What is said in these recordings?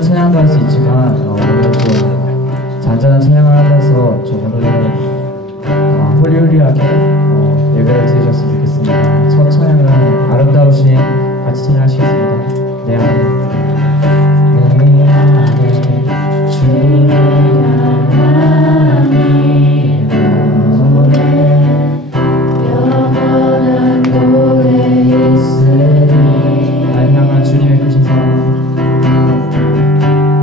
잔잔한 찬양도 할 수 있지만 오늘 좀 잔잔한 찬양을 하면서 좀 오늘은 홀리홀리하게 예배를 드리셨으면 좋겠습니다. 첫 찬양은 아름다우신 같이 찬양하시겠습니다. 내 안에 주의 하나님 노래 영원한 노래 있으리 날 향한 주님의 크신 사랑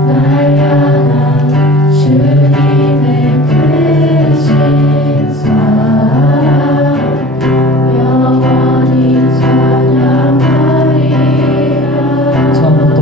날 향한 주님의 크신 사랑 영원히 찬양하리라 처음부터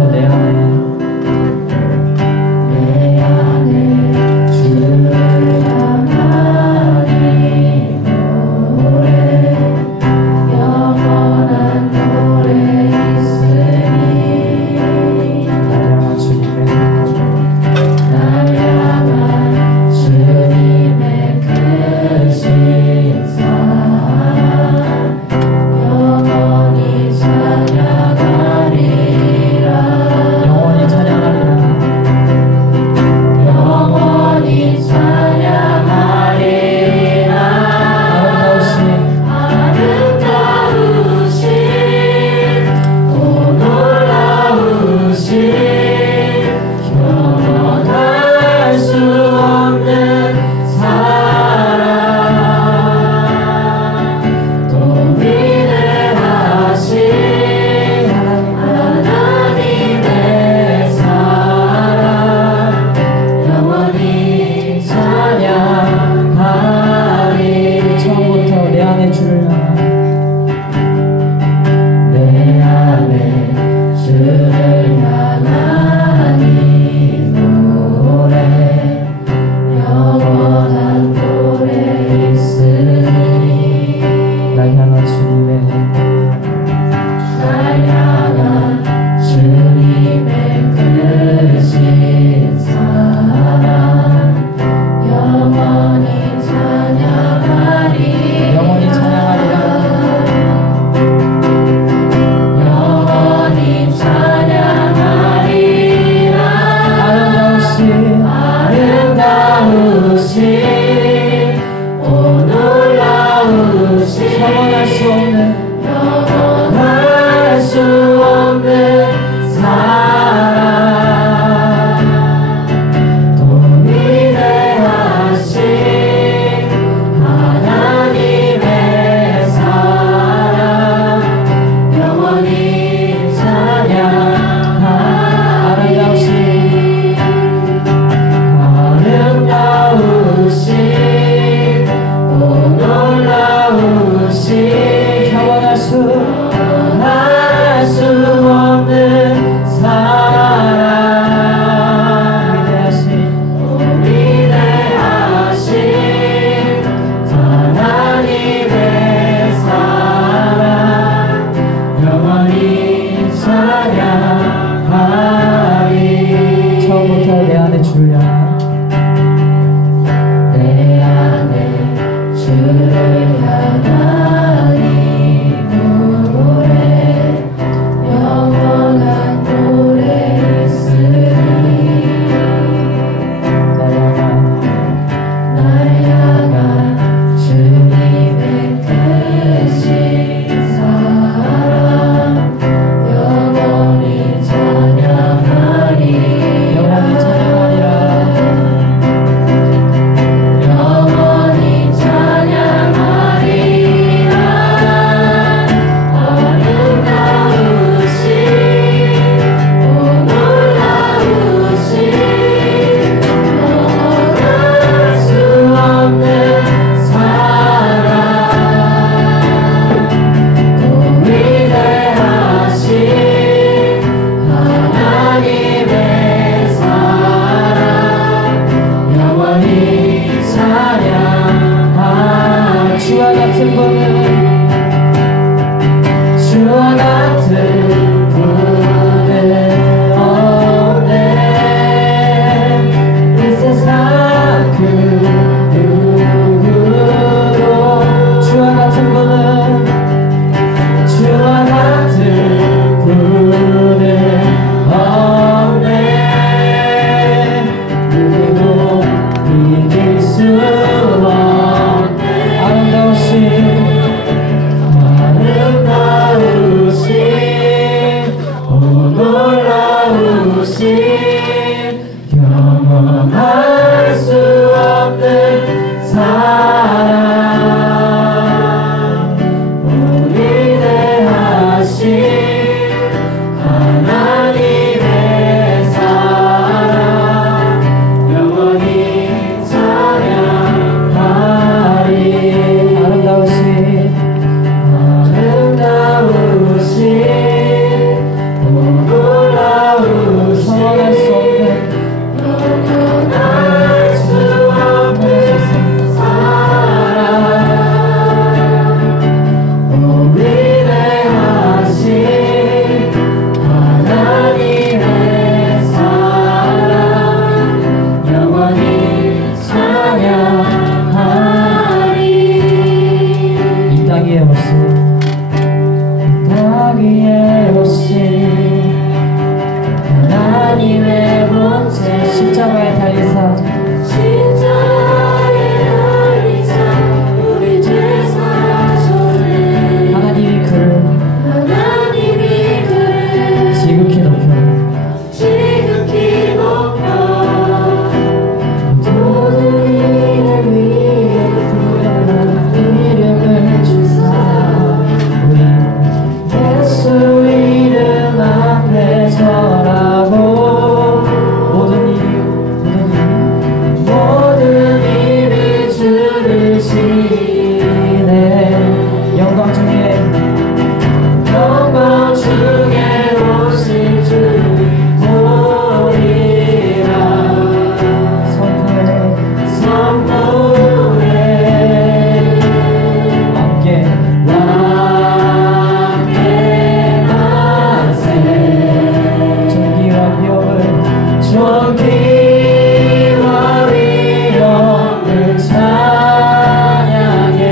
존귀와 위엄을 찬양해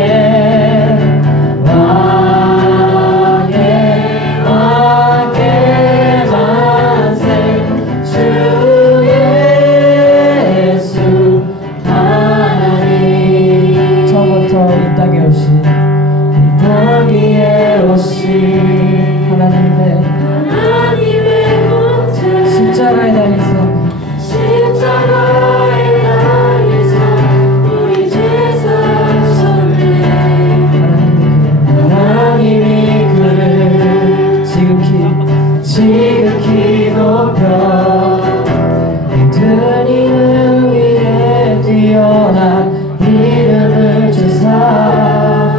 왕의 왕께 만세 주 예수 하나님 처음부터 이 땅에 오신 하나님의 목자 십자가에 달리사 우리 죄 사하셨네 하나님이 그를 지극히 높여 모든 이름 위에 뛰어난 이름을 주사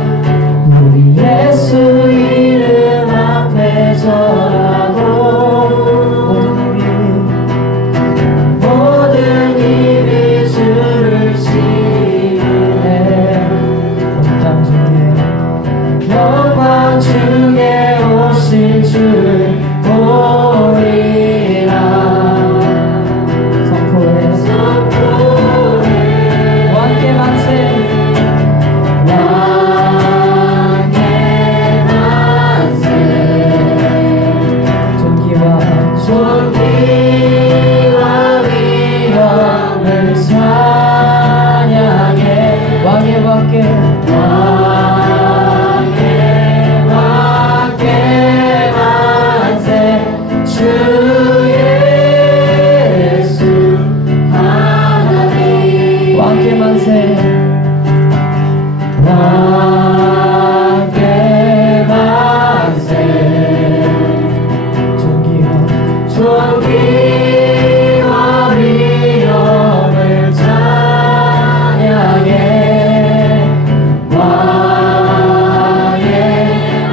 우리 예수 이름 앞에 절하고 모든 입이 주를 시인해 영광 중에 오신 주를 보리라 선포해 왕께 만세 존귀와 위엄을 찬양해 왕의 왕께 만세 주 예수 하나님 왕께 만세 왕께 만세 존귀와 위엄을 찬양해 왕의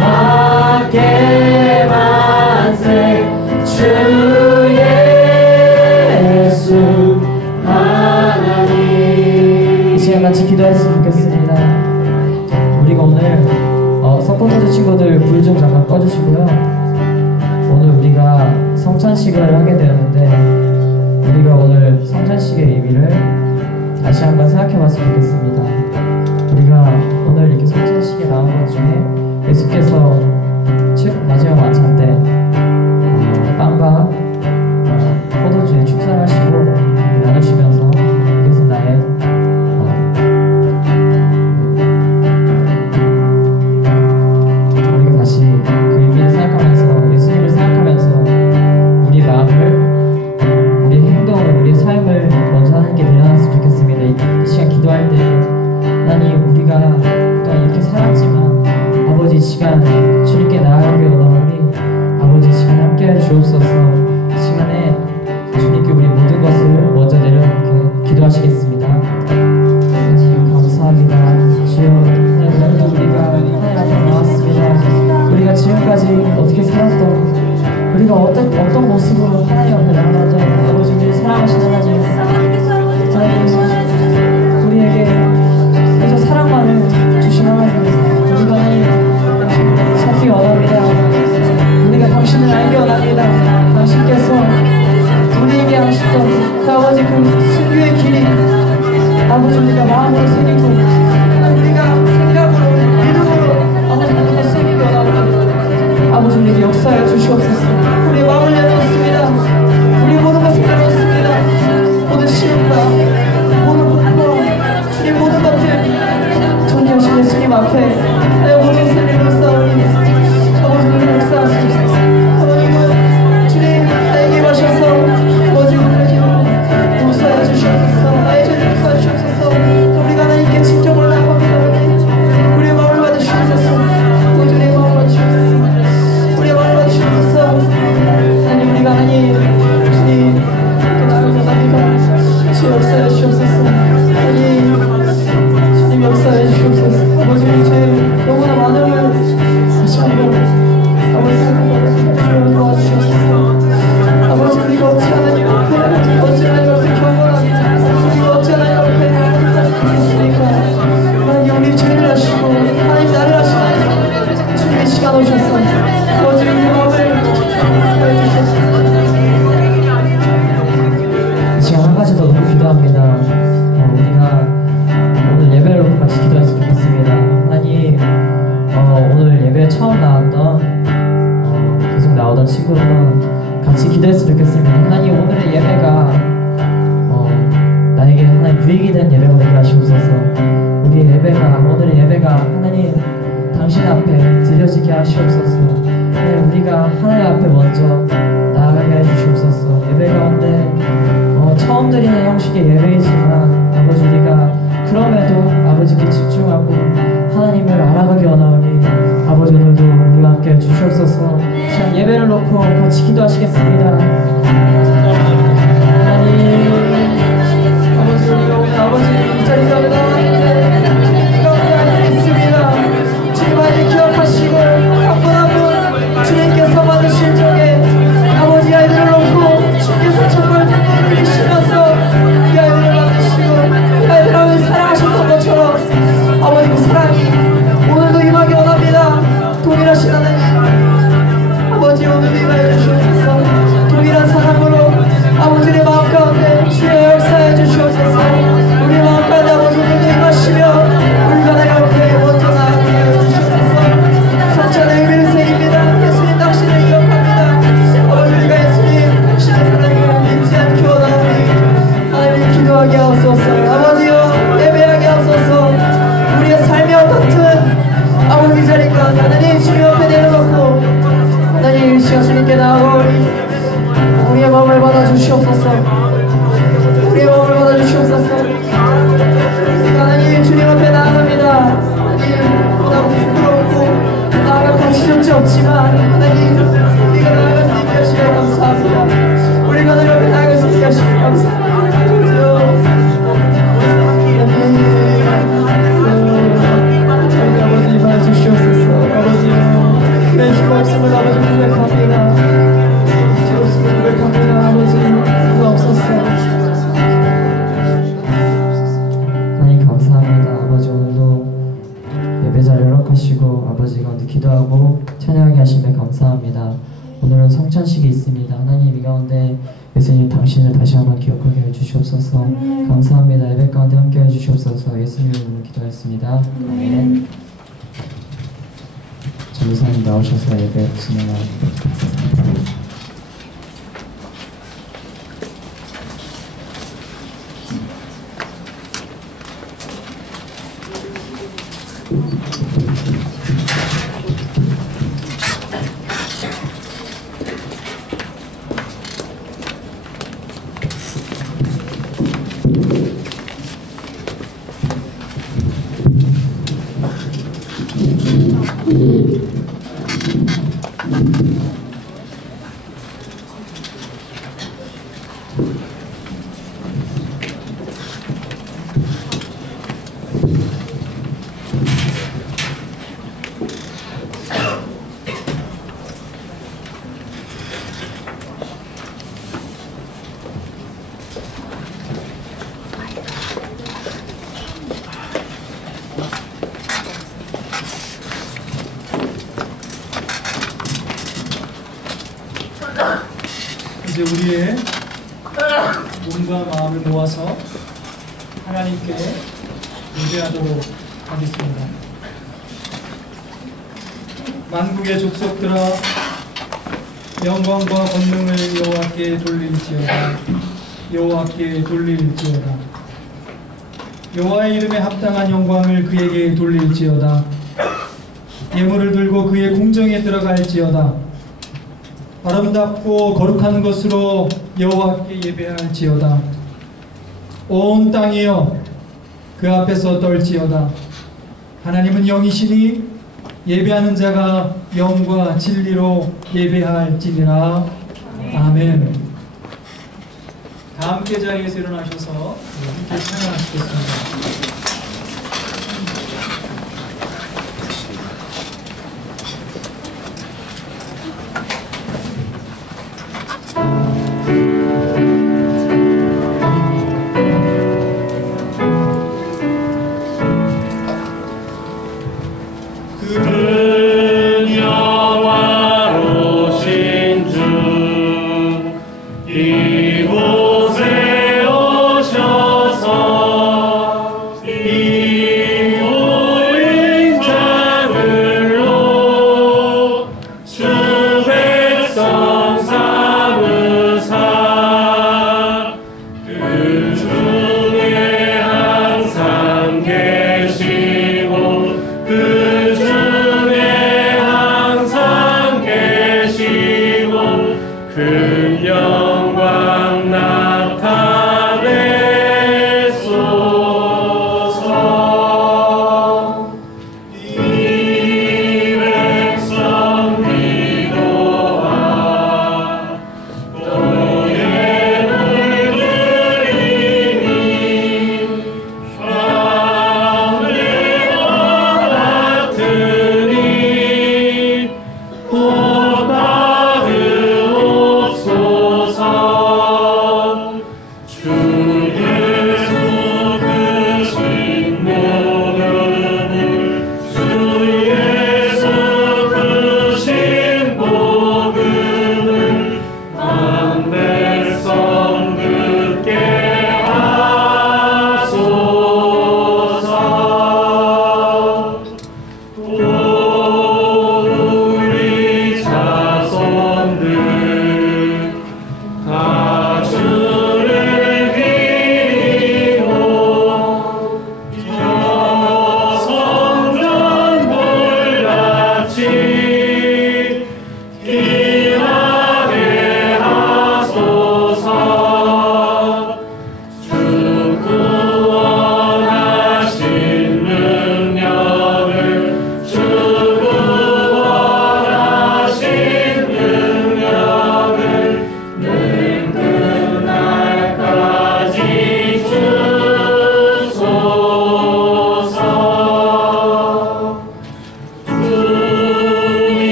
왕께 만세 주 예수 하나님 이 시간 같이 기도했으면 좋겠습니다. 우리가 오늘 서포터즈 친구들 불 좀 잠깐 꺼주시고요. 오늘 우리가 성찬식을 하게 되었는데 우리가 오늘 성찬식의 의미를 다시 한번 생각해 봤으면 좋겠습니다. 우리가 오늘 이렇게 성찬식에 나온 것 중에 예수께서 마지막 만찬 때 빵과 포도주에 축사하시고 나누시면서 이것은 나의 우리가 다시 그 의미를 생각하면서 예수님을 생각하면서 우리 마음을 우리 행동을 우리 삶을 먼저 하는 게 되어났으면 좋겠습니다. 이 시간 기도할 때 하나님 우리가 이렇게 살았지만 아버지 이 시간 주님께 나아가기 원하오니 아버지 이 시간 함께해 주옵소서. 이 시간에 주님께 우리 모든 것을 먼저 내려놓게 기도하시겠습니다. 주님 감사합니다. 주여 하나님 우리가 하나님 앞에 나왔습니다. 우리가 지금까지 어떻게 살았던 우리가 어떤 모습으로 하나님 앞에 나아가죠. 아버지 우리 사랑하시는 하나님 우리에게 그저 사랑만을 주신 하나님 우리가 찾기 원합니다. 우리가 당신을 알기 원합니다. 당신께서 우리에게 하셨던 그 아버지 그 순교의 길이 친구는 같이 기도했으면 좋겠습니다. 하나님, 오늘의 예배가 나에게 하나님 유익이 된 예배가 되게 하시옵소서. 우리의 예배가, 오늘의 예배가 하나님 당신 앞에 드려지게 하시옵소서. 하나님, 우리가 하나님 앞에 먼저 나아가게 해주시옵소서. 예배 가운데 처음 드리는 형식의 예배이지만 아버지, 우리가 그럼에도 아버지께 집중하고 하나님을 알아가기 원하오니 아버지, 오늘도 우리와 함께 해주시옵소서. 자, 예배를 놓고 같이 기도하시겠습니다. 하나님, 아버지, 우리가 오늘 아버지 이 자리 가운데 나왔는데 가운데 있습니다. 주님 아버지 기억하시고 한 분 한 분 주님께서 받으실 적에 아버지 아이들을 놓고 주님께서 정말 눈물을 흘리시면서 이 아이들을 받으시고 이 아이들을 사랑하셨던 것처럼 아버지 그 사랑이 오늘도 임하기 원합니다. 동일하신 하나님, 아버지 오늘도 임하여 주시옵소서. 동일한 사랑으로 아버지의 마음 가운데 주의 역사해 주시옵소서. 우리 마음 가운데 아버지 오늘도 임하시며 우리가 내 옆에 먼저 나아가게 해 주시옵소서. 성찬의 의미를 새깁니다. 예수님 당신을 기억합니다. 아버지, 우리가 예수님 당신의 사랑을 잊지 않기 원하오니 하나님 기도하게 하옵소서. 아버지여, 예배하게 하옵소서. 우리의 삶이 어떻든 아버지 자리 가운데 하나님 주님 앞에 내려놓고 하나님 이 시간 주님께 나아오니 우리의 마음을 받아주시옵소서. 우리의 마음을 받아주시옵소서. 하나님 주님 앞에 나아갑니다. 하나님 보다 부끄럽고 나아갈 방식이 없지만 하나님 우리가 나아갈 수 있게 하시면 감사합니다. 우리가 늘 앞에 나아갈 수 있게 하시면 감사합니다. 아버지 임하여 주시옵소서. 아버지요, 내 힘 없음을 아버지 고백합니다. 힘 없음을 고백합니다. 아버지 구하옵소서. 하나님 감사합니다. 아버지 오늘도 예배 자리를 허락하시고 아버지 가운데 기도하고 찬양하게 하심에 감사합니다. 오늘은 성찬식이 있습니다. 하나님 이 가운데 예수님 당신을 다시 한번 기억하게 해주시옵소서. 감사합니다. 예배 가운데 함께 해주시옵소서. 예수님 이름으로 기도했습니다. 아멘. 전도사님 나오셔서 예배 진행합니다. 이제 우리의 몸과 마음을 모아서 하나님께 예배하도록 하겠습니다. 만국의 족속들아, 영광과 권능을 여호와께 돌릴지어다. 여호와께 돌릴지어다. 여호와의 이름에 합당한 영광을 그에게 돌릴지어다. 예물을 들고 그의 궁정에 들어갈지어다. 아름답고 거룩한 것으로 여호와께 예배할지어다. 온 땅이여 그 앞에서 떨지어다. 하나님은 영이시니 예배하는 자가 영과 진리로 예배할지니라. 아멘. 다 함께 자리에서 일어나셔서 함께 찬양하시겠습니다. 이곳에 오셔서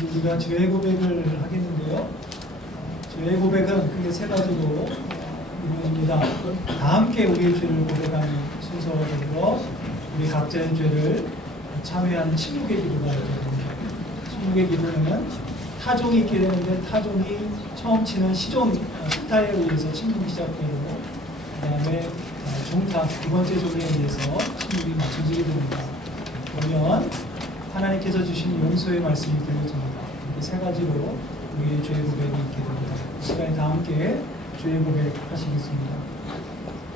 이제 우리가 죄 고백을 하겠는데요. 죄 고백은 크게 세 가지로 이루어집니다. 다 함께 우리의 죄를 고백하는 순서로 우리 각자의 죄를 참회하는 침묵의 기도가 되어집니다. 침묵의 기도는 타종이 있게 되는데 타종이 처음 치는 시종 스타에 의해서 침묵이 시작되고 그 다음에 종타 두 번째 종에 의해서 침묵이 맞춰지게 됩니다. 그러면 하나님께서 주신 용서의 말씀이 들려집니다. 이렇게 세 가지로 우리의 죄 고백이 있게 됩니다. 이 시간에 다 함께 죄 고백 하시겠습니다.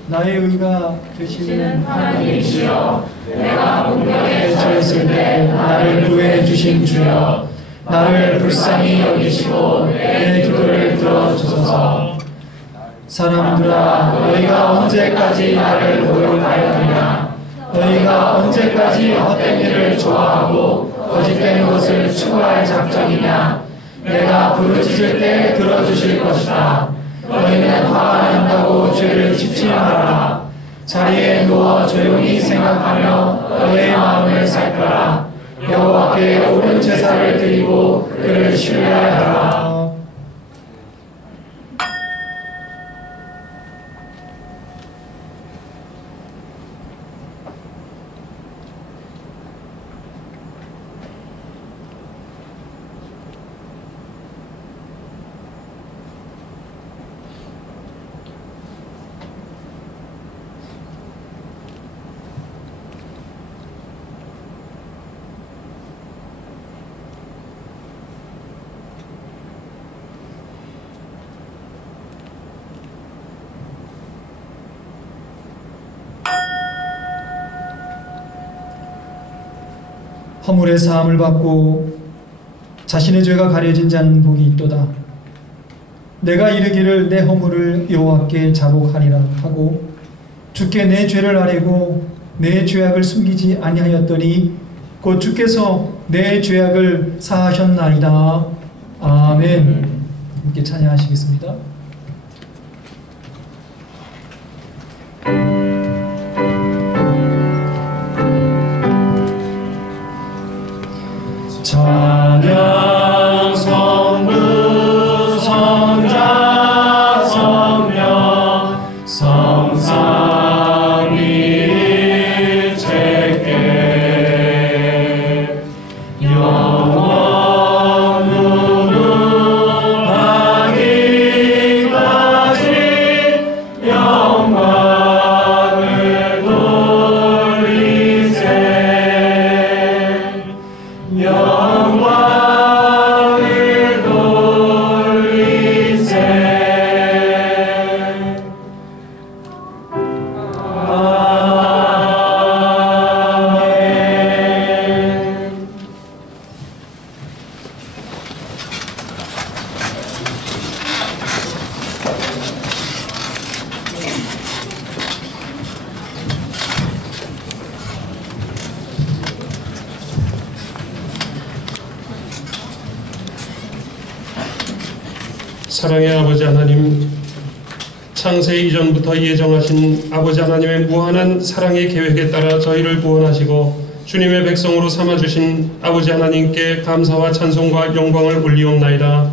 나의 의가 되시는 하나님이시여, 내가 공경에 처했을 때 나를 구해 주신 주여, 나를 불쌍히 여기시고 내 기도를 들어주소서. 사람들아, 너희가 언제까지 나를 모욕하였느냐? 너희가 언제까지 헛된 일을 좋아하고 거짓된 것을 추구할 작정이냐? 내가 부르짖을 때 들어주실 것이다. 너희는 화가 난다고 죄를 짓지 말아라. 자리에 누워 조용히 생각하며 너의 마음을 살펴라. 여호와께 옳은 제사를 드리고 그를 신뢰하라. 허물의 사함을 받고 자신의 죄가 가려진 자는 복이 있도다. 내가 이르기를 내 허물을 여호와께 자복하리라 하고 주께 내 죄를 아뢰고 내 죄악을 숨기지 아니하였더니 곧 주께서 내 죄악을 사하셨나이다. 아멘. 함께 찬양하시겠습니다. 찬양 성부 성자 성령 성삼위일체께 영원 누누하기까지 영광을 돌리세. 영광을 돌리세. 아멘. 사랑의 아버지 하나님, 창세 이전부터 예정하신 아버지 하나님의 무한한 사랑의 계획에 따라 저희를 구원하시고 주님의 백성으로 삼아주신 아버지 하나님께 감사와 찬송과 영광을 올리옵나이다.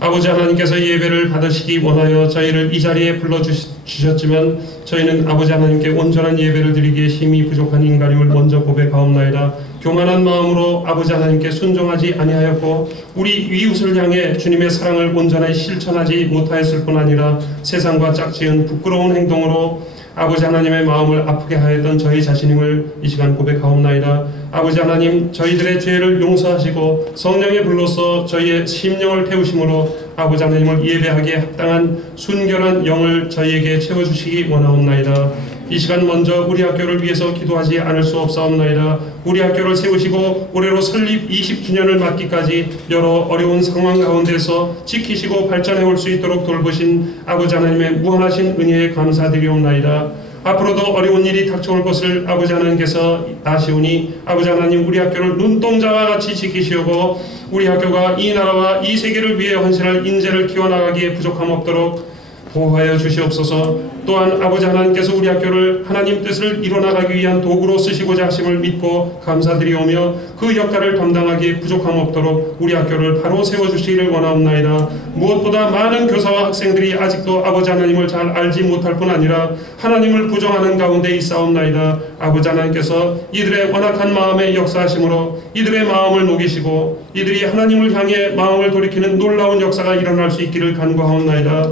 아버지 하나님께서 예배를 받으시기 원하여 저희를 이 자리에 불러주셨지만 저희는 아버지 하나님께 온전한 예배를 드리기에 힘이 부족한 인간임을 먼저 고백하옵나이다. 교만한 마음으로 아버지 하나님께 순종하지 아니하였고 우리 이웃을 향해 주님의 사랑을 온전히 실천하지 못하였을 뿐 아니라 세상과 짝지은 부끄러운 행동으로 아버지 하나님의 마음을 아프게 하였던 저희 자신임을 이 시간 고백하옵나이다. 아버지 하나님, 저희들의 죄를 용서하시고 성령의 불로써 저희의 심령을 태우심으로 아버지 하나님을 예배하기에 합당한 순결한 영을 저희에게 채워주시기 원하옵나이다. 이 시간 먼저 우리 학교를 위해서 기도하지 않을 수 없사옵나이다. 우리 학교를 세우시고 올해로 설립 20주년을 맞기까지 여러 어려운 상황 가운데서 지키시고 발전해 올 수 있도록 돌보신 아버지 하나님의 무한하신 은혜에 감사드리옵나이다. 앞으로도 어려운 일이 닥쳐올 것을 아버지 하나님께서 아시오니 아버지 하나님, 우리 학교를 눈동자와 같이 지키시고 우리 학교가 이 나라와 이 세계를 위해 헌신할 인재를 키워나가기에 부족함 없도록 보호하여 주시옵소서. 또한 아버지 하나님께서 우리 학교를 하나님 뜻을 이뤄나가기 위한 도구로 쓰시고자 하심을 믿고 감사드리오며 그 역할을 담당하기에 부족함 없도록 우리 학교를 바로 세워주시기를 원하옵나이다. 무엇보다 많은 교사와 학생들이 아직도 아버지 하나님을 잘 알지 못할 뿐 아니라 하나님을 부정하는 가운데 있사옵나이다. 아버지 하나님께서 이들의 완악한 마음에 역사하심으로 이들의 마음을 녹이시고 이들이 하나님을 향해 마음을 돌이키는 놀라운 역사가 일어날 수 있기를 간구하옵나이다.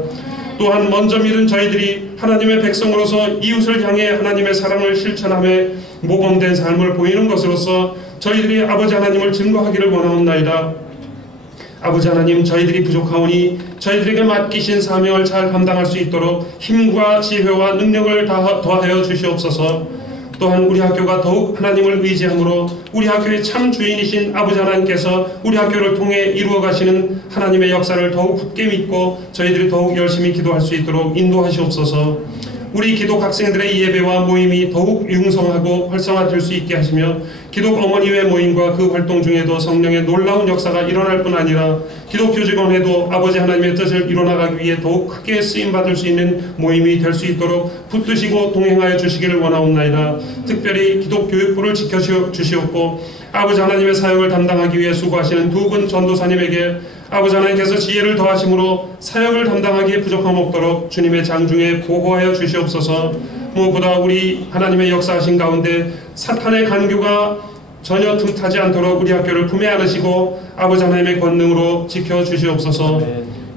또한 먼저 믿은 저희들이 하나님의 백성으로서 이웃을 향해 하나님의 사랑을 실천함에 모범된 삶을 보이는 것으로서 저희들이 아버지 하나님을 증거하기를 원하옵나이다. 아버지 하나님, 저희들이 부족하오니 저희들에게 맡기신 사명을 잘 감당할 수 있도록 힘과 지혜와 능력을 더하여 주시옵소서. 또한 우리 학교가 더욱 하나님을 의지함으로 우리 학교의 참 주인이신 아버지 하나님께서 우리 학교를 통해 이루어 가시는 하나님의 역사를 더욱 굳게 믿고 저희들이 더욱 열심히 기도할 수 있도록 인도하시옵소서. 우리 기독 학생들의 예배와 모임이 더욱 융성하고 활성화될 수 있게 하시며 기독 어머니회 모임과 그 활동 중에도 성령의 놀라운 역사가 일어날 뿐 아니라 기독 교직원에도 아버지 하나님의 뜻을 이뤄나가기 위해 더욱 크게 쓰임받을 수 있는 모임이 될 수 있도록 붙드시고 동행하여 주시기를 원하옵나이다. 특별히 기독 교육부를 지켜주시옵고 아버지 하나님의 사역을 담당하기 위해 수고하시는 두 분 전도사님에게 아버지 하나님께서 지혜를 더하심으로 사역을 담당하기에 부족함 없도록 주님의 장중에 보호하여 주시옵소서. 무엇보다 우리 하나님의 역사하신 가운데 사탄의 간교가 전혀 틈타지 않도록 우리 학교를 품에 안으시고 아버지 하나님의 권능으로 지켜주시옵소서.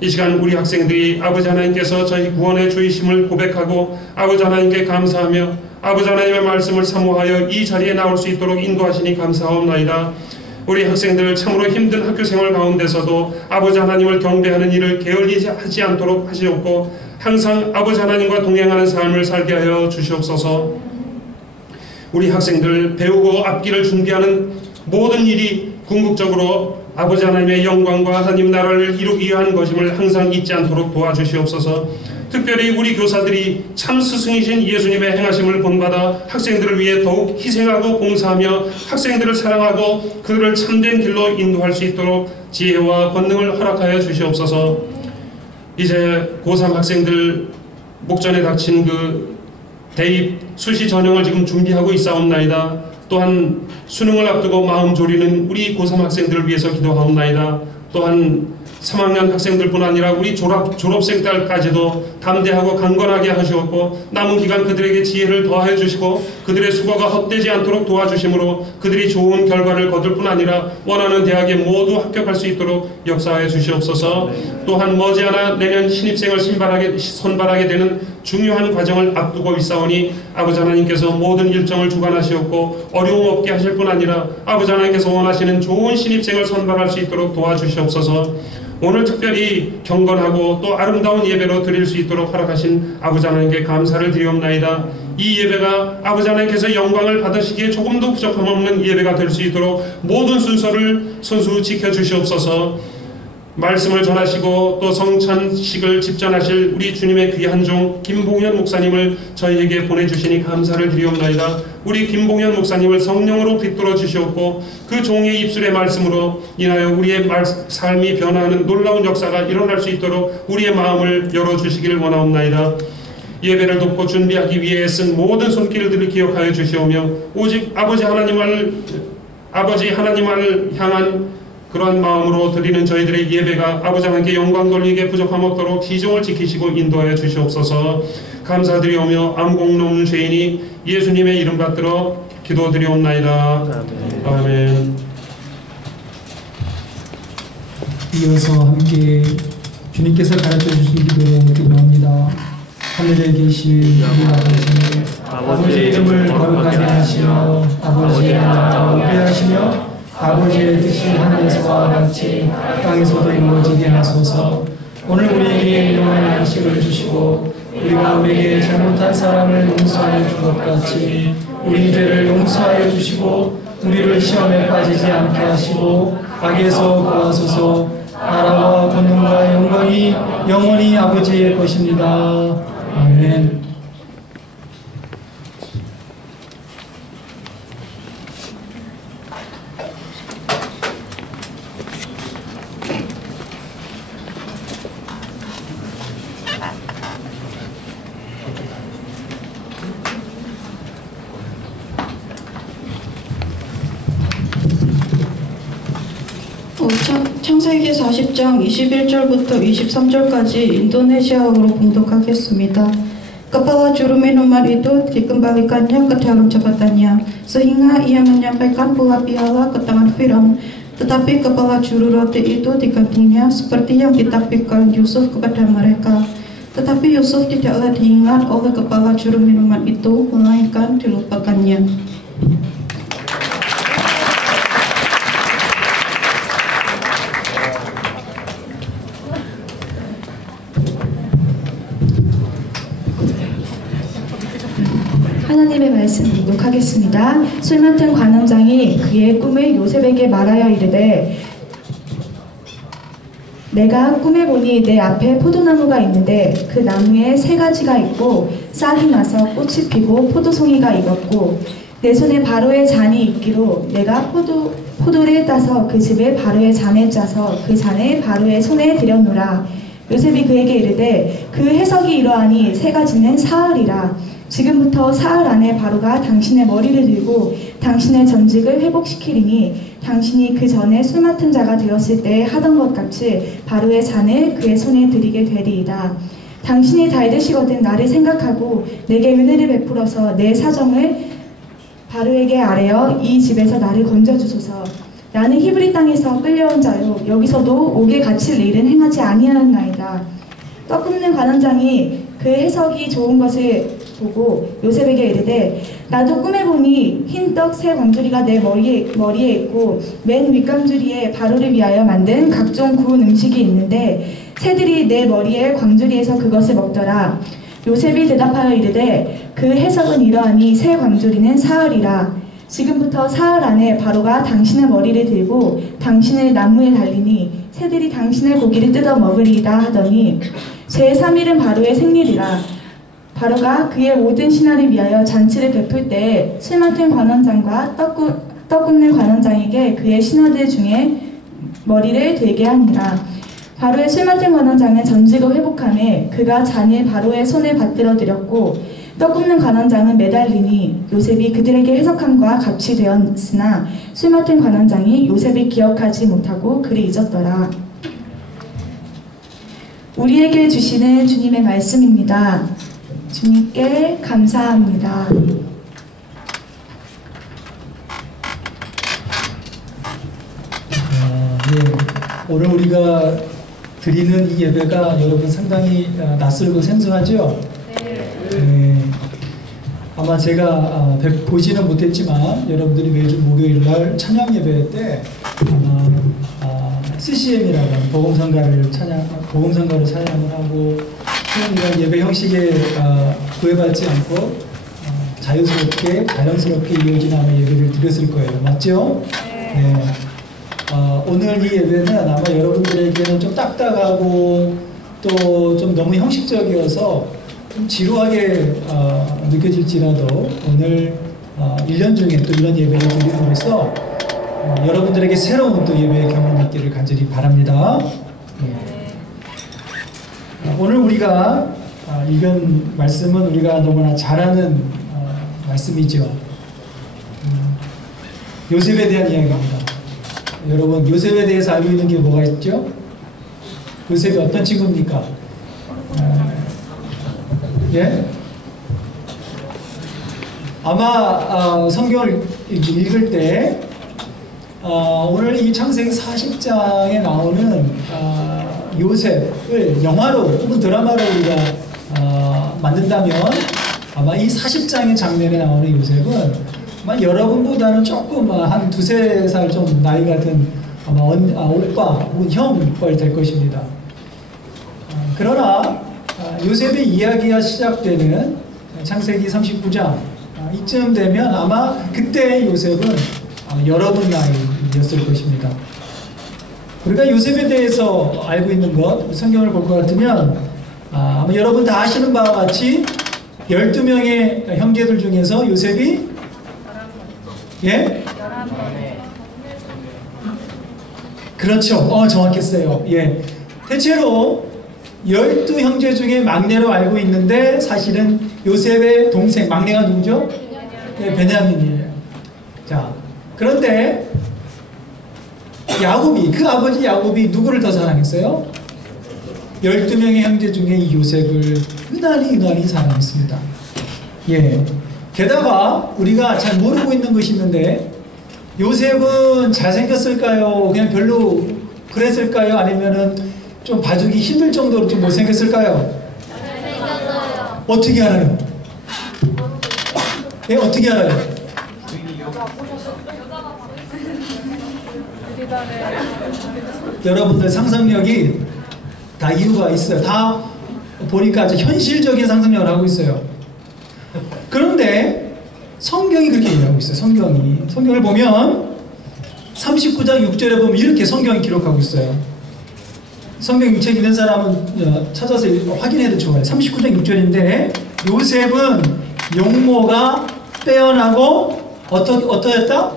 이 시간 우리 학생들이 아버지 하나님께서 저희 구원의 주이심을 고백하고 아버지 하나님께 감사하며 아버지 하나님의 말씀을 사모하여 이 자리에 나올 수 있도록 인도하시니 감사하옵나이다. 우리 학생들 참으로 힘든 학교생활 가운데서도 아버지 하나님을 경배하는 일을 게을리하지 않도록 하시옵고 항상 아버지 하나님과 동행하는 삶을 살게 하여 주시옵소서. 우리 학생들 배우고 앞길을 준비하는 모든 일이 궁극적으로 아버지 하나님의 영광과 하나님 나라를 이루기 위한 것임을 항상 잊지 않도록 도와주시옵소서. 특별히 우리 교사들이 참 스승이신 예수님의 행하심을 본받아 학생들을 위해 더욱 희생하고 봉사하며 학생들을 사랑하고 그들을 참된 길로 인도할 수 있도록 지혜와 권능을 허락하여 주시옵소서. 이제 고3 학생들 목전에 닥친 그 대입 수시 전형을 지금 준비하고 있사옵나이다. 또한 수능을 앞두고 마음 졸이는 우리 고3 학생들을 위해서 기도하옵나이다. 또한 3학년 학생들뿐 아니라 우리 졸업생 딸까지도 담대하고 강건하게 하시옵고 남은 기간 그들에게 지혜를 더해 주시고 그들의 수고가 헛되지 않도록 도와주심으로 그들이 좋은 결과를 거둘 뿐 아니라 원하는 대학에 모두 합격할 수 있도록 역사하여 주시옵소서. 또한 머지않아 내년 신입생을 선발하게 되는 중요한 과정을 앞두고 있사오니 아버지 하나님께서 모든 일정을 주관하시옵고 어려움 없게 하실 뿐 아니라 아버지 하나님께서 원하시는 좋은 신입생을 선발할 수 있도록 도와주시옵소서. 오늘 특별히 경건하고 또 아름다운 예배로 드릴 수 있도록 허락하신 아버지 하나님께 감사를 드리옵나이다. 이 예배가 아버지 하나님께서 영광을 받으시기에 조금도 부족함 없는 예배가 될 수 있도록 모든 순서를 손수 지켜주시옵소서. 말씀을 전하시고 또 성찬식을 집전하실 우리 주님의 귀한 종 김봉현 목사님을 저희에게 보내주시니 감사를 드리옵나이다. 우리 김봉현 목사님을 성령으로 빛들어 주시옵고 그 종의 입술의 말씀으로 인하여 우리의 삶이 변화하는 놀라운 역사가 일어날 수 있도록 우리의 마음을 열어주시기를 원하옵나이다. 예배를 돕고 준비하기 위해 쓴 모든 손길들을 기억하여 주시오며 오직 아버지 하나님을 향한 그러한 마음으로 드리는 저희들의 예배가 아버지 하나님께 영광 돌리게 부족함 없도록 기종을 지키시고 인도하여 주시옵소서. 감사드리오며 아무공로 없는 죄인이 예수님의 이름 받들어 기도드리옵나이다. 아멘. 이어서 함께 주님께서 가르쳐 주신 기도로 기도합니다. 하늘에 계신 우리 아버지의 이름을 거룩하게 하시며 아버지의 나라가 오게 하시며 아버지의 뜻이 하늘에서와 같이 땅에서도 이루어지게 하소서. 오늘 우리에게 일용할 양식을 주시고 우리가 우리에게 잘못한 사람을 용서하여 준 것 같이 우리 죄를 용서하여 주시고 우리를 시험에 빠지지 않게 하시고 악에서 구하소서. 나라와 권능과 영광이 영원히 아버지의 것입니다. 아멘. 창세기 40장 21절부터 23절까지 인도네시아어로 봉독하겠습니다. Kepala juru minuman itu dikembalikannya ke dalam jabatannya, sehingga ia menyampaikan pula piala ke tangan Firaun. Tetapi kepala juru roti itu digantinya seperti yang ditakdirkan Yusuf kepada mereka. Tetapi Yusuf tidaklah diingat oleh kepala juru minuman itu, melainkan dilupakannya. 하나님의 말씀 묵독하겠습니다. 술 맡은 관원장이 그의 꿈을 요셉에게 말하여 이르되 내가 꿈에 보니 내 앞에 포도나무가 있는데 그 나무에 세 가지가 있고 싹이 나서 꽃이 피고 포도송이가 익었고 내 손에 바로의 잔이 있기로 내가 포도를 따서 그 집에 바로의 잔에 짜서 그 잔을 바로의 손에 들였노라. 요셉이 그에게 이르되 그 해석이 이러하니 세 가지는 사흘이라. 지금부터 사흘 안에 바로가 당신의 머리를 들고 당신의 전직을 회복시키리니 당신이 그 전에 술 맡은 자가 되었을 때 하던 것 같이 바로의 잔을 그의 손에 드리게 되리이다. 당신이 잘 되시거든 나를 생각하고 내게 은혜를 베풀어서 내 사정을 바로에게 아뢰어 이 집에서 나를 건져주소서. 나는 히브리 땅에서 끌려온 자요 여기서도 옥에 갇힐 일은 행하지 아니하였나이다. 떡 굽는 관원장이 그 해석이 좋은 것을 보고 요셉에게 이르되 나도 꿈에 보니 흰떡 세 광주리가 내 머리에 있고 맨 윗광주리에 바로를 위하여 만든 각종 구운 음식이 있는데 새들이 내 머리에 광주리에서 그것을 먹더라. 요셉이 대답하여 이르되 그 해석은 이러하니 세 광주리는 사흘이라. 지금부터 사흘 안에 바로가 당신의 머리를 들고 당신을 나무에 달리니 새들이 당신의 고기를 뜯어 먹으리이다 하더니 제3일은 바로의 생일이라. 바로가 그의 모든 신하를 위하여 잔치를 베풀 때 술 맡은 관원장과 떡 굽는 관원장에게 그의 신하들 중에 머리를 들게 하니라. 바로의 술 맡은 관원장은 전직을 회복하며 그가 잔을 바로의 손에 받들어 드렸고 떡 굽는 관원장은 매달리니 요셉이 그들에게 해석함과 같이 되었으나 술 맡은 관원장이 요셉을 기억하지 못하고 그리 잊었더라. 우리에게 주시는 주님의 말씀입니다. 주님께 감사합니다. 오늘 우리가 드리는 이 예배가 여러분 상당히 낯설고 생소하죠? 네. 아마 제가 보지는 못했지만 여러분들이 매주 목요일날 찬양 예배 때 CCM이라고 하는 복음성가를 찬양을 하고 이런 예배 형식에 구애받지 않고 자연스럽게 이어진 아마 예배를 드렸을 거예요. 맞죠? 네. 오늘 이 예배는 아마 여러분들에게는 좀 딱딱하고 또 좀 너무 형식적이어서 좀 지루하게 느껴질지라도 오늘 1년 중에 또 이런 예배를 드림으로써 여러분들에게 새로운 또 예배의 경험이 있기를 간절히 바랍니다. 오늘 우리가 읽은 말씀은 우리가 너무나 잘 아는 말씀이죠. 요셉에 대한 이야기입니다. 여러분 요셉에 대해서 알고 있는 게 뭐가 있죠? 요셉이 어떤 친구입니까? 예? 아마 성경을 읽을 때 오늘 이 창세기 40장에 나오는 요셉을 영화로 혹은 드라마로 우리가 만든다면 아마 이 40장의 장면에 나오는 요셉은 아마 여러분보다는 조금 한 2~3살 좀 나이가 든 아마 오빠 혹은 형뻘 될 것입니다. 그러나 요셉의 이야기가 시작되는 창세기 39장 이쯤 되면 아마 그때 요셉은 여러분 나이였을 것입니다. 우리가 요셉에 대해서 알고 있는 것, 성경을 볼 것 같으면 아마 여러분 다 아시는 바와 같이 12명의 형제들 중에서 요셉이 예? 그렇죠. 정확했어요. 예. 대체로 12형제 중에 막내로 알고 있는데 사실은 요셉의 동생, 막내가 누구죠? 네, 베냐민이에요. 자, 그런데 야곱이, 그 아버지 야곱이 누구를 더 사랑했어요? 12명의 형제 중에 이 요셉을 유난히 사랑했습니다. 예. 게다가 우리가 잘 모르고 있는 것이 있는데, 요셉은 잘생겼을까요? 그냥 별로 그랬을까요? 아니면은 좀 봐주기 힘들 정도로 좀 못생겼을까요? 잘생겼어요. 어떻게 알아요? 예, 어떻게 알아요? 여러분들 상상력이 다 이유가 있어요. 다 보니까 아주 현실적인 상상력을 하고 있어요. 그런데 성경이 그렇게 얘기하고 있어요. 성경을 보면 39장 6절에 보면 이렇게 성경이 기록하고 있어요. 성경 책 있는 사람은 찾아서 확인해도 좋아요. 39장 6절인데 요셉은 용모가 빼어나고 어떠했다?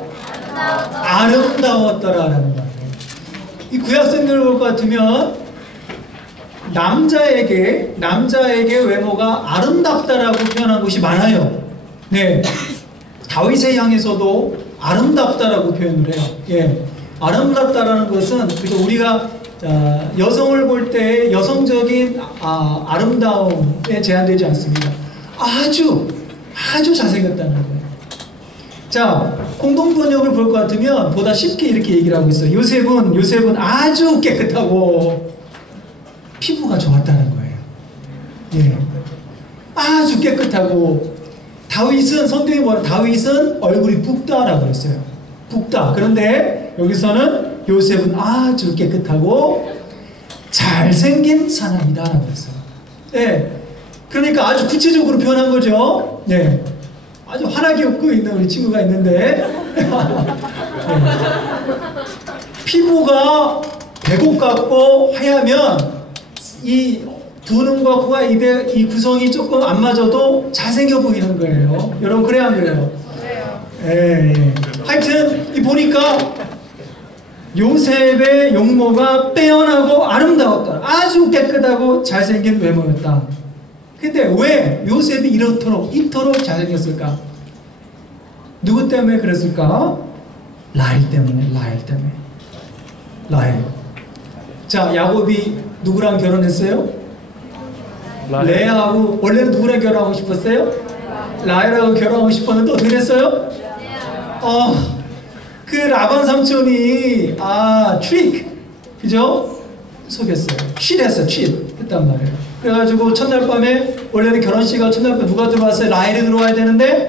아름다웠더라라는 거예요. 이 구약성경을 볼 것 같으면 남자에게 외모가 아름답다라고 표현한 것이 많아요. 네, 다윗을 향해서도 아름답다라고 표현을 해요. 예, 아름답다라는 것은 그저 우리가 여성을 볼 때 여성적인 아름다움에 제한되지 않습니다. 아주 잘생겼다는 거예요. 자, 공동번역을 볼 것 같으면 보다 쉽게 이렇게 얘기를 하고 있어요. 요셉은 아주 깨끗하고 피부가 좋았다는 거예요. 예, 아주 깨끗하고 성경이 뭐라 다윗은 얼굴이 붓다라고 했어요. 붓다. 그런데 여기서는 요셉은 아주 깨끗하고 잘생긴 사람이다라고 했어요. 예, 그러니까 아주 구체적으로 표현한 거죠. 네. 아주 환하게 웃고 있는 우리 친구가 있는데 네. 피부가 배곡 같고 하얗면 이 두 눈과 코와 입의 이 구성이 조금 안 맞아도 잘생겨 보이는 거예요. 여러분 그래야 안 그래요? 예. 하여튼 이 보니까 요셉의 용모가 빼어나고 아름다웠다. 아주 깨끗하고 잘생긴 외모였다. 근데 왜 요셉이 이토록 잘생겼을까? 누구 때문에 그랬을까? 라헬 때문에. 라헬. 자, 야곱이 누구랑 결혼했어요? 레아하고. 원래는 누구랑 결혼하고 싶었어요? 라헬하고 결혼하고 싶었는데 어떻게 됐어요? 그 라반 삼촌이 트릭, 그죠? 속였어요. 했단 말이에요. 그래가지고 첫날 밤에, 원래는 결혼식가 첫날 밤에 누가 들어왔어요? 라헬이 들어와야 되는데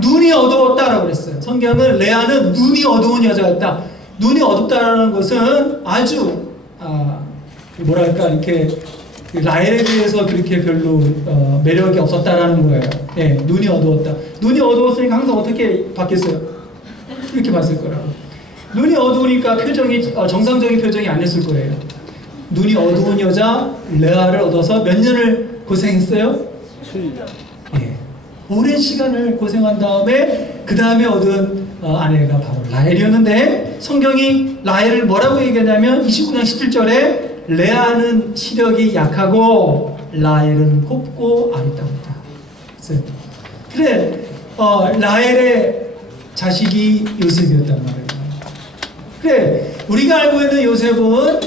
눈이 어두웠다라고 그랬어요. 성경은 레아는 눈이 어두운 여자였다. 눈이 어둡다라는 것은 아주 뭐랄까 이렇게 라헬에 비해서 그렇게 별로 매력이 없었다라는 거예요. 네, 눈이 어두웠다. 눈이 어두웠으니까 항상 어떻게 봤겠어요? 이렇게 봤을 거라고. 눈이 어두우니까 표정이 정상적인 표정이 아니었을 거예요. 눈이 어두운 여자 레아를 얻어서 몇 년을 고생했어요? 7년. 예, 오랜 시간을 고생한 다음에 그 다음에 얻은 아내가 바로 라헬이었는데, 성경이 라헬을 뭐라고 얘기하냐면 29장 17절에 레아는 시력이 약하고 라헬은 곱고 아름답다. 그래, 라헬의 자식이 요셉이었단 말이에요. 그래, 우리가 알고 있는 요셉은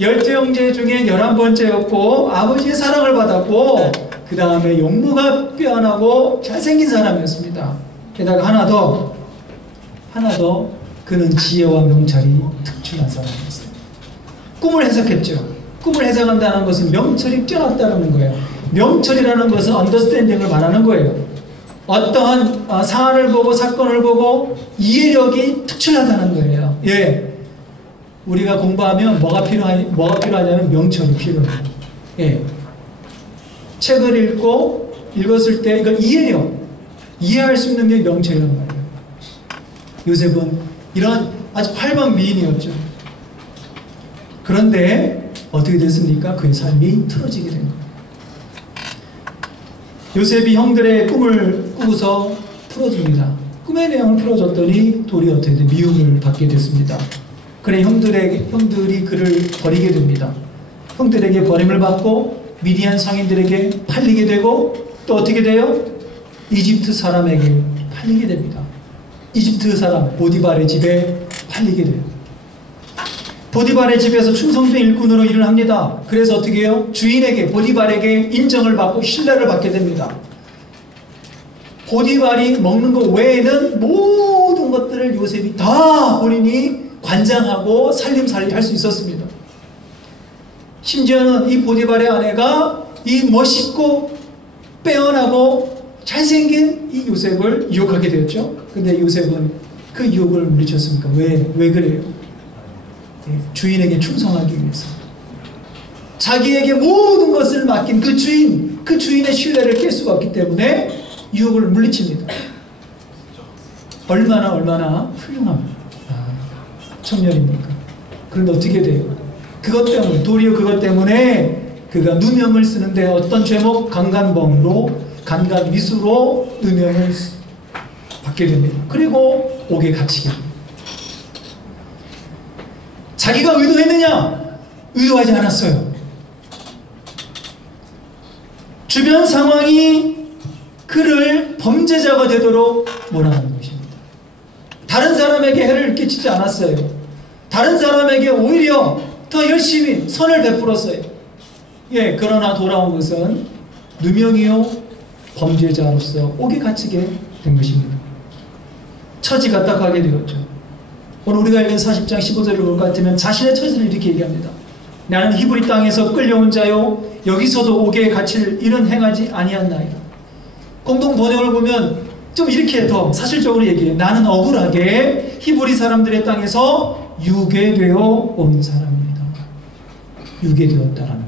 12형제 중에 11번째였고 아버지의 사랑을 받았고 그 다음에 용모가 빼어나고 잘생긴 사람이었습니다. 게다가 하나 더 그는 지혜와 명철이 특출난 사람이었어요. 꿈을 해석했죠. 꿈을 해석한다는 것은 명철이 뛰어났다는 거예요. 명철이라는 것은 언더스탠딩을 말하는 거예요. 어떠한 사안을 보고 사건을 보고 이해력이 특출나다는 거예요. 예, 우리가 공부하면 뭐가 필요하냐면 명철이 필요해요. 예, 책을 읽었을 때 이걸 이해할 수 있는 게 명철이란 말이에요. 요셉은 이런 아주 활발 미인이었죠. 그런데 어떻게 됐습니까? 그의 삶이 틀어지게 된 거예요. 요셉이 형들의 꿈을 꾸고서 풀어줍니다. 꿈의 내용을 풀어줬더니 돌이 어떻게 돼? 미움을 받게 됐습니다. 그래 형들이 그를 버리게 됩니다. 형들에게 버림을 받고 미디안 상인들에게 팔리게 되고 또 어떻게 돼요? 이집트 사람에게 팔리게 됩니다. 이집트 사람 보디발의 집에 팔리게 돼요. 보디발의 집에서 충성된 일꾼으로 일을 합니다. 그래서 어떻게 해요? 주인에게, 보디발에게 인정을 받고 신뢰를 받게 됩니다. 보디발이 먹는 것 외에는 모든 것들을 요셉이 다 본인이 관장하고 살림살이 할 수 있었습니다. 심지어는 이 보디발의 아내가 이 멋있고 빼어나고 잘생긴 이 요셉을 유혹하게 되었죠. 근데 요셉은 그 유혹을 물리쳤습니까? 왜 그래요? 주인에게 충성하기 위해서. 자기에게 모든 것을 맡긴 그 주인의 신뢰를 깰 수가 없기 때문에 유혹을 물리칩니다. 얼마나 훌륭한 청년입니까? 그런데 어떻게 돼요? 도리어 그것 때문에 그가 누명을 쓰는데 어떤 죄목? 간간미수로 누명을 받게 됩니다. 그리고 옥에 갇히게 됩니다. 자기가 의도했느냐? 의도하지 않았어요. 주변 상황이 그를 범죄자가 되도록 몰아가는 것입니다. 다른 사람에게 해를 끼치지 않았어요. 다른 사람에게 오히려 더 열심히 선을 베풀었어요. 그러나 돌아온 것은 누명이요 범죄자로서 옥에 갇히게 된 것입니다. 처지가 딱하게 되었죠. 오늘 우리가 읽은 40장 15절을 볼 것 같으면 자신의 처지를 이렇게 얘기합니다. 나는 히브리 땅에서 끌려온 자요 여기서도 옥에 갇힐 일은 행하지 아니한나이다. 공동 번역을 보면 좀 이렇게 더 사실적으로 얘기해요. 나는 억울하게 히브리 사람들의 땅에서 유괴되어 온 사람입니다. 유괴되었다라는 거예요.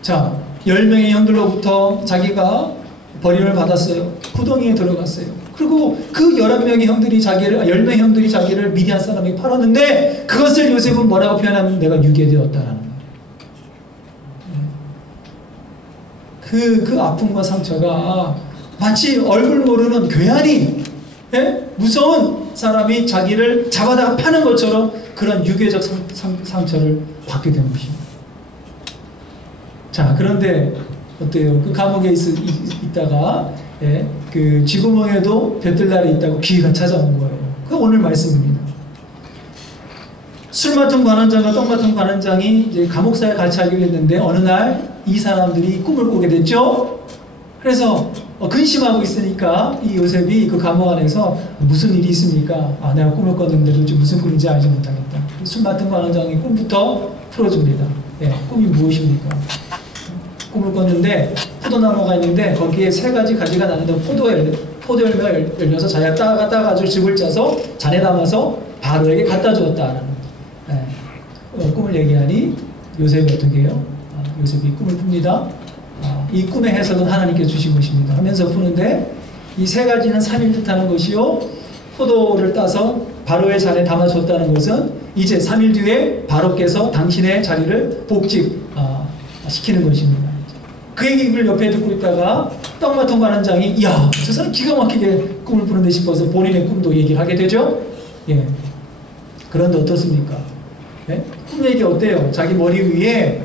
자, 10명의 형들로부터 자기가 버림을 받았어요. 구덩이에 들어갔어요. 그리고 그 11명의 형들이 10명의 형들이 자기를 미디안 사람에게 팔았는데 그것을 요셉은 뭐라고 표현하면 내가 유괴되었다라는 거예요. 그 아픔과 상처가 마치 얼굴 모르는 괴한이 무서운 사람이 자기를 잡아다가 파는 것처럼 그런 유괴적 상처를 받게 된 것입니다. 자, 그런데 어때요? 그 감옥에 있다가 그 쥐구멍에도 볕들날이 있다고 기회가 찾아온 거예요. 그 오늘 말씀입니다. 술 맡은 관원장과 떡 맡은 관원장이 이제 감옥사에 같이 하기로 했는데 어느 날 이 사람들이 꿈을 꾸게 됐죠. 그래서 근심하고 있으니까 이 요셉이 그 감옥 안에서 무슨 일이 있습니까? 내가 꿈을 꿨는데도 지금 무슨 꿈인지 알지 못하겠다. 술 맡은 관원장이 꿈부터 풀어줍니다. 꿈이 무엇입니까? 꿈을 꿨는데 포도나무가 있는데 거기에 3가지 가지가 나는데 포도열매가 열려서 자기가 따가지고 즙을 짜서 잔에 담아서 바로에게 갖다 주었다라는 꿈을 얘기하니 요셉이 어떻게 해요? 요셉이 꿈을 풉니다. 이 꿈의 해석은 하나님께서 주신 것입니다. 하면서 푸는데 이 3가지는 3일 뜻하는 것이요 포도를 따서 바로의 잔에 담아줬다는 것은 이제 3일 뒤에 바로께서 당신의 자리를 복직시키는 것입니다. 그 얘기를 옆에 듣고 있다가 떡 맡은 관원장이 이야 저 사람 기가 막히게 꿈을 꾸는데 싶어서 본인의 꿈도 얘기를 하게 되죠. 그런데 어떻습니까? 꿈 얘기 어때요? 자기 머리 위에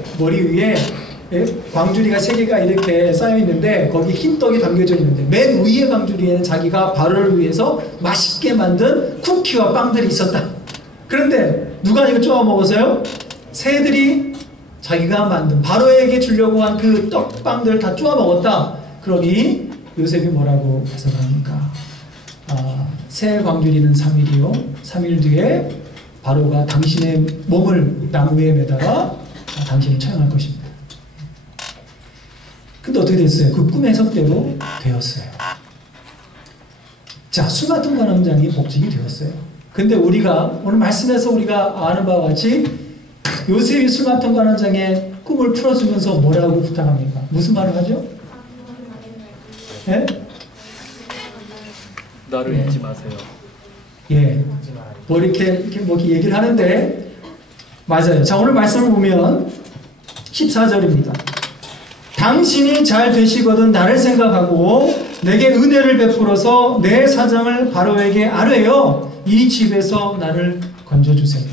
광주리가 3개가 이렇게 쌓여 있는데 거기 흰 떡이 담겨져 있는데 맨 위에 광주리에는 자기가 바로를 위해서 맛있게 만든 쿠키와 빵들이 있었다. 그런데 누가 이거 쪼아 먹었어요? 새들이 자기가 만든 바로에게 주려고 한 그 떡빵들을 다 쪼아 먹었다. 그러니 요셉이 뭐라고 해석합니까? 새 광주리는 3일이요 3일 뒤에 바로가 당신의 몸을 나무에 매다가 당신을 처형할 것입니다. 근데 어떻게 됐어요? 그 꿈의 해석대로 되었어요. 자, 술 맡은 관원장이 복직이 되었어요. 근데 우리가 오늘 말씀에서 우리가 아는 바와 같이 요셉이 술 맡은 관원장의 꿈을 풀어주면서 뭐라고 부탁합니까? 무슨 말을 하죠? 나를 잊지 마세요. 뭐 이렇게 얘기를 하는데 맞아요. 자, 오늘 말씀을 보면 14절입니다. 당신이 잘 되시거든 나를 생각하고 내게 은혜를 베풀어서 내 사정을 바로에게 아뢰어 이 집에서 나를 건져주세요.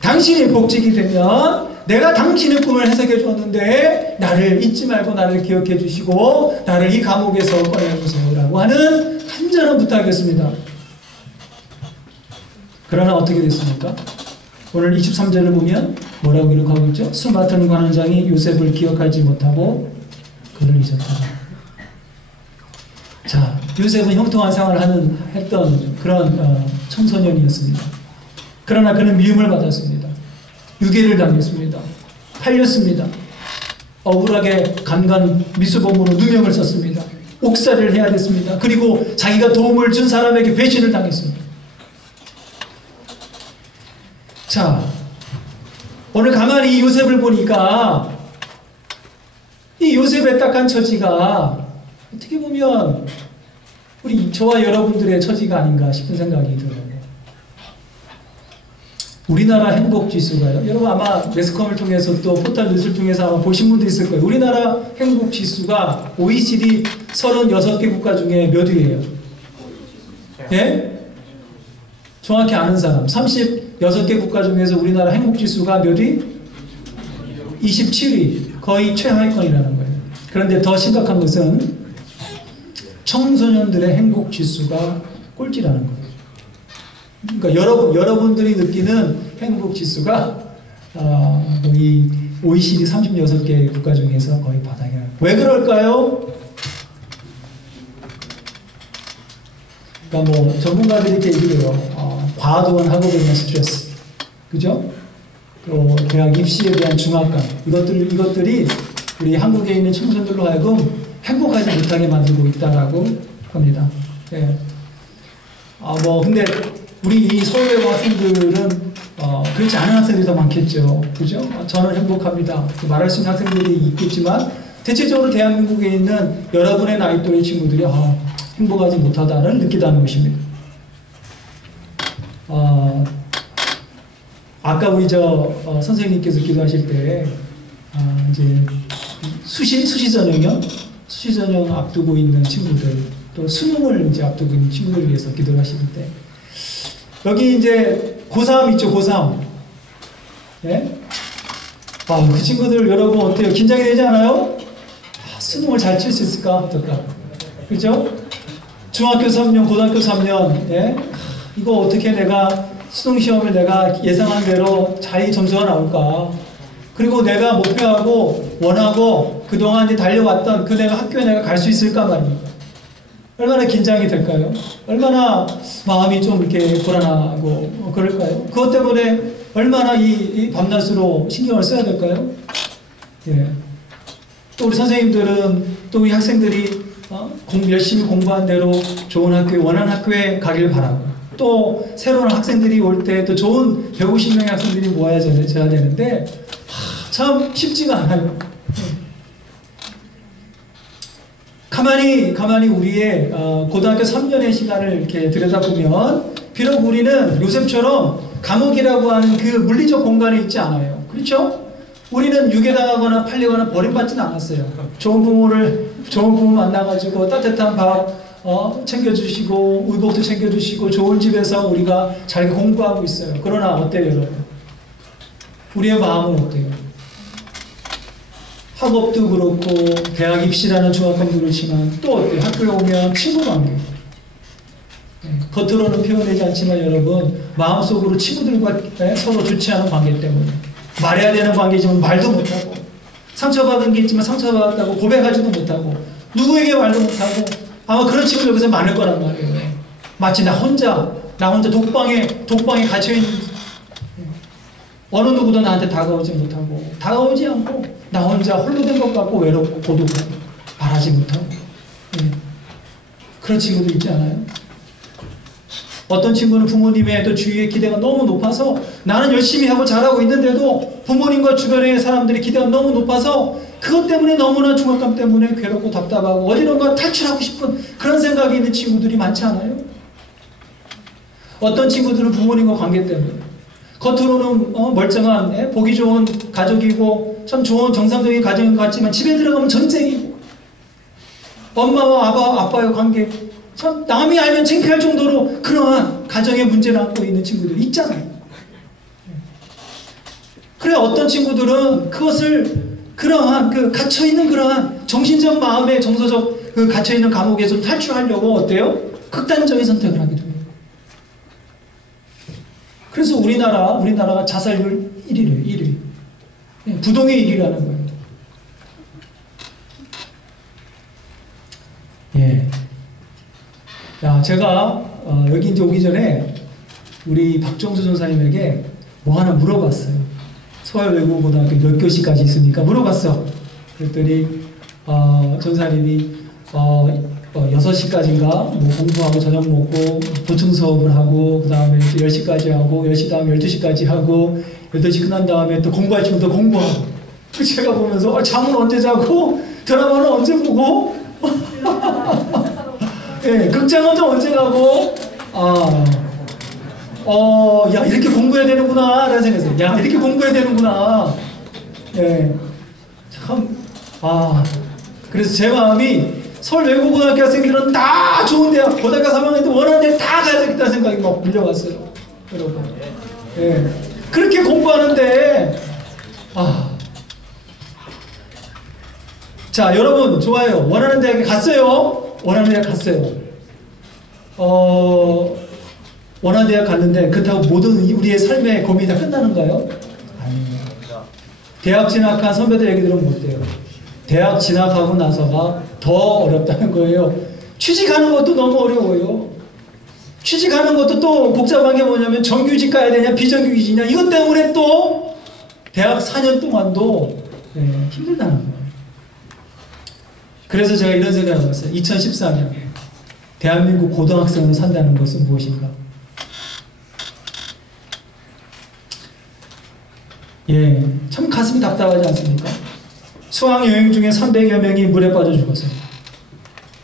당신이 복직이 되면 내가 당신의 꿈을 해석해 주었는데 나를 잊지 말고 나를 기억해 주시고 나를 이 감옥에서 꺼내주세요 라고 하는 간절한 부탁이었습니다. 그러나 어떻게 됐습니까? 오늘 23절을 보면 뭐라고 기록하고 있죠? 수 맡은 관원장이 요셉을 기억하지 못하고 그를 잊었다. 자, 요셉은 형통한 생활을 했던 그런 청소년이었습니다. 그러나 그는 미움을 받았습니다. 유괴를 당했습니다. 팔렸습니다. 억울하게 간간 미수범으로 누명을 썼습니다. 옥살이를 해야 됐습니다. 그리고 자기가 도움을 준 사람에게 배신을 당했습니다. 자, 오늘 가만히 이 요셉을 보니까 이 요셉의 딱한 처지가 어떻게 보면 우리 저와 여러분들의 처지가 아닌가 싶은 생각이 들어요. 우리나라 행복지수가요. 여러분 아마 매스컴을 통해서 또 포털 뉴스를 통해서 아마 보신 분도 있을 거예요. 우리나라 행복지수가 OECD 36개 국가 중에 몇 위예요? 예? 정확히 아는 사람. 36개 국가 중에서 우리나라 행복지수가 몇 위? 27위. 거의 최하위권이라는 거예요. 그런데 더 심각한 것은 청소년들의 행복지수가 꼴찌라는 거예요. 그러니까 여러분들이 느끼는 행복지수가 이 OECD 36개 국가 중에서 거의 바닥이에요. 왜 그럴까요? 그러니까 뭐 전문가들이 이렇게 얘기해요. 과도한 학업에 대한 스트레스, 그죠? 또 대학 입시에 대한 중압감, 이것들이 우리 한국에 있는 청소년들로 하여금 행복하지 못하게 만들고 있다라고 합니다. 네. 근데 우리 이 서울외고 학생들은 그렇지 않은 학생들이 더 많겠죠. 그죠? 저는 행복합니다. 말할 수 있는 학생들이 있겠지만 대체적으로 대한민국에 있는 여러분의 나이 또래 친구들이 행복하지 못하다를 느끼다는 것입니다. 아까 우리 선생님께서 기도하실 때 이제 수시 전형 앞두고 있는 친구들, 또 수능을 이제 앞두고 있는 친구들을 위해서 기도를 하실 때 여기 이제 고3 있죠, 고3. 예? 그 친구들 여러분 어때요? 긴장이 되지 않아요? 수능을 잘 칠 수 있을까? 어떨까? 그죠? 중학교 3년, 고등학교 3년, 예? 이거 어떻게 내가 수능 시험을 내가 예상한 대로 잘 점수가 나올까? 그리고 내가 목표하고 원하고 그동안 이제 달려왔던 그 내가 학교에 내가 갈 수 있을까 말입니다. 얼마나 긴장이 될까요? 얼마나 마음이 좀 이렇게 불안하고 그럴까요? 그것 때문에 얼마나 이 밤낮으로 신경을 써야 될까요? 예. 또 우리 선생님들은 또 우리 학생들이 열심히 공부한 대로 좋은 학교에, 원하는 학교에 가길 바라고, 또 새로운 학생들이 올 때 또 좋은 150명의 학생들이 모여야 되는데 참 쉽지가 않아요. 가만히 우리의 고등학교 3년의 시간을 이렇게 들여다보면 비록 우리는 요셉처럼 감옥이라고 하는 그 물리적 공간에 있지 않아요. 그렇죠? 우리는 유괴당하거나 팔리거나 버림받지는 않았어요. 좋은 부모 만나가지고 따뜻한 밥 챙겨주시고 의복도 챙겨주시고 좋은 집에서 우리가 잘 공부하고 있어요. 그러나 어때요, 여러분? 우리의 마음은 어때요? 학업도 그렇고 대학 입시라는 중학감도 그렇지만 또 어때요? 학교에 오면 친구 관계. 겉으로는 표현되지 않지만 여러분 마음속으로 친구들과 서로 좋지 않은 관계 때문에 말해야 되는 관계지만 말도 못하고, 상처받은 게 있지만 상처받았다고 고백하지도 못하고, 누구에게 말도 못하고, 아마 그런 친구들 여기서 많을 거란 말이에요. 마치 나 혼자 독방에 갇혀있는, 어느 누구도 나한테 다가오지 못하고, 다가오지 않고 나 혼자 홀로 된 것 같고 외롭고 고독하고 말하지 못하고, 그런 친구들 있지 않아요? 어떤 친구는 부모님의 또 주위의 기대가 너무 높아서 나는 열심히 하고 잘하고 있는데도 부모님과 주변의 사람들의 기대가 너무 높아서 그것 때문에 너무나 중압감 때문에 괴롭고 답답하고 어디론가 탈출하고 싶은 그런 생각이 있는 친구들이 많지 않아요? 어떤 친구들은 부모님과 관계 때문에 겉으로는 멀쩡한 보기 좋은 가족이고 참 좋은 정상적인 가정 같지만 집에 들어가면 전쟁이고, 엄마와 아빠의 관계 참 남이 알면 창피할 정도로 그러한 가정의 문제를 안고 있는 친구들 있잖아요. 그래 어떤 친구들은 그것을 그러한 그 갇혀있는 그러한 정신적 마음의 정서적 그 갇혀있는 감옥에서 탈출하려고 어때요? 극단적인 선택을 하기도 해요. 그래서 우리나라가 자살률 1위래요. 1위. 부동의 1위라는 거예요. 예. 야, 제가 여기 이제 오기 전에 우리 박종수 전사님에게 뭐 하나 물어봤어요. 서울외국어고등학교 몇 교시까지 있습니까? 물어봤어. 그랬더니 전사님이 6시까지인가 뭐 공부하고 저녁 먹고 보충 수업을 하고 그 다음에 또 10시까지 하고 10시 다음에 12시까지 하고 12시 끝난 다음에 또 공부할 친구도 공부하고 제가 보면서 잠은 언제 자고 드라마는 언제 보고 예, 극장은 또 언제 가고 야 이렇게 공부해야 되는구나 라는 생각했어요. 야 이렇게 공부해야 되는구나. 예, 참 그래서 제 마음이 서울외국어고등학교 학생들은 다 좋은 대학, 고등학교 3학년 때 원하는 데 다 가야 되겠다는 생각이 막 밀려왔어요. 여러분. 예. 그렇게 공부하는데, 자, 여러분, 좋아요. 원하는 대학에 갔어요? 원하는 대학 갔어요. 원하는 대학 갔는데, 그렇다고 모든 우리의 삶의 고민이 다 끝나는가요? 아닙니다. 대학 진학한 선배들 얘기 들으면 어때요? 대학 진학하고 나서가 더 어렵다는 거예요. 취직하는 것도 너무 어려워요. 취직하는 것도 또 복잡한 게 뭐냐면 정규직 가야 되냐 비정규직이냐 이것 때문에 또 대학 4년 동안도 힘들다는 거예요. 그래서 제가 이런 생각을 해봤어요. 2014년 대한민국 고등학생으로 산다는 것은 무엇인가? 예, 참 가슴이 답답하지 않습니까? 수학여행 중에 300여 명이 물에 빠져 죽었어요.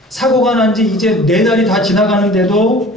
사고가 난 지 이제 4달이 다 지나가는데도